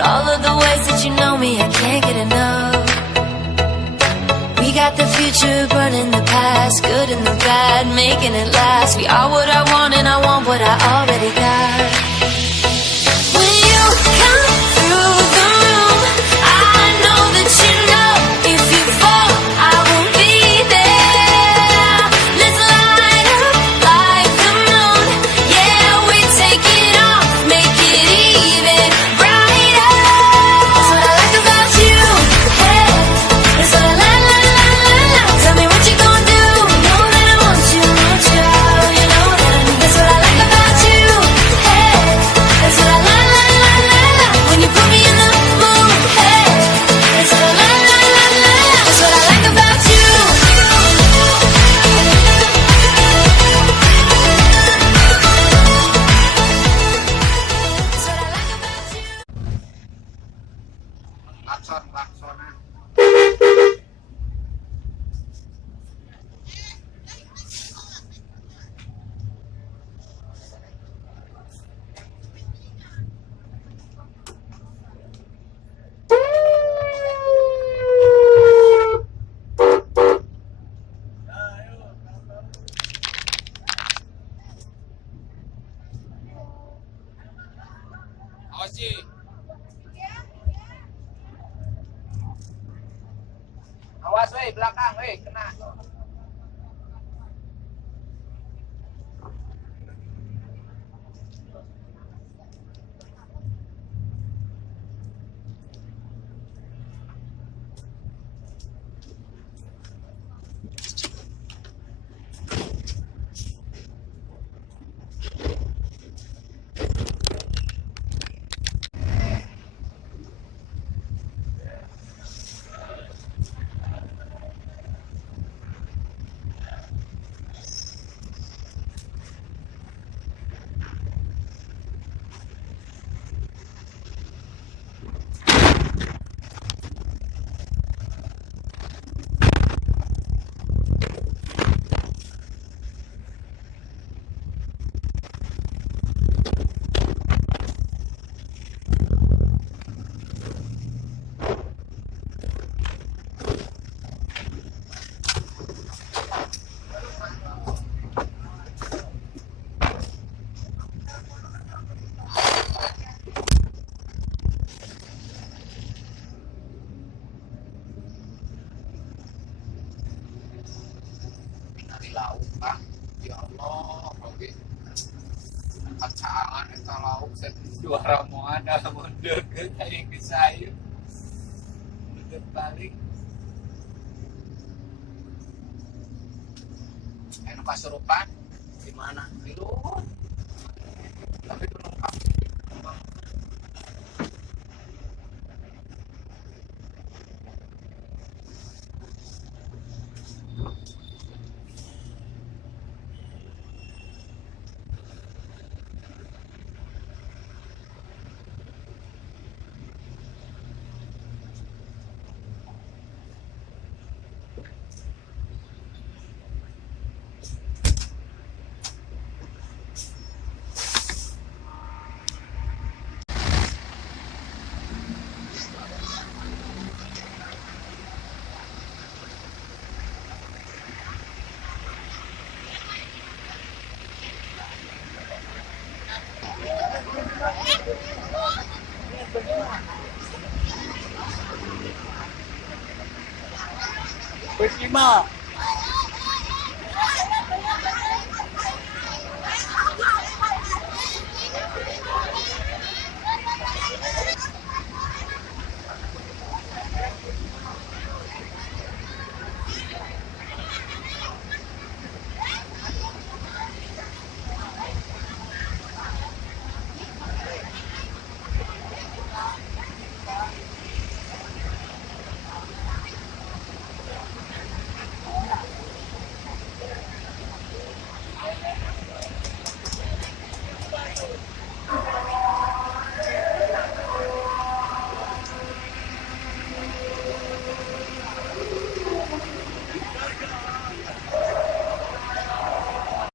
all of the ways that you know me, I can't get enough. We got the future burning the past, good and the bad, making it last. We are what I want and I want what I already got. When you come through the room, I know that you know if you fall, I will be there. Let's light up like the moon. Yeah, we take it off, make it even brighter. That's what I like about you. Hey, that's what I like. Tell me what you gonna do. Know that I want you, you know that I need. That's what I like about you. Hey, that's what I like. When you put me in the mood. Hey, that's what I like. That's what I like about you. That's what I like about you. Laksonan. Oci. Awas weh, belakang weh, kena. Lauk ah, ya Allah, oke. Kacaan eta lauk set dua ramuan dalam mundur ke kayak ke saya. Mundur balik. Anu kasurupan di mana? Di luhur. Tapi belum pasti. Bagaimana?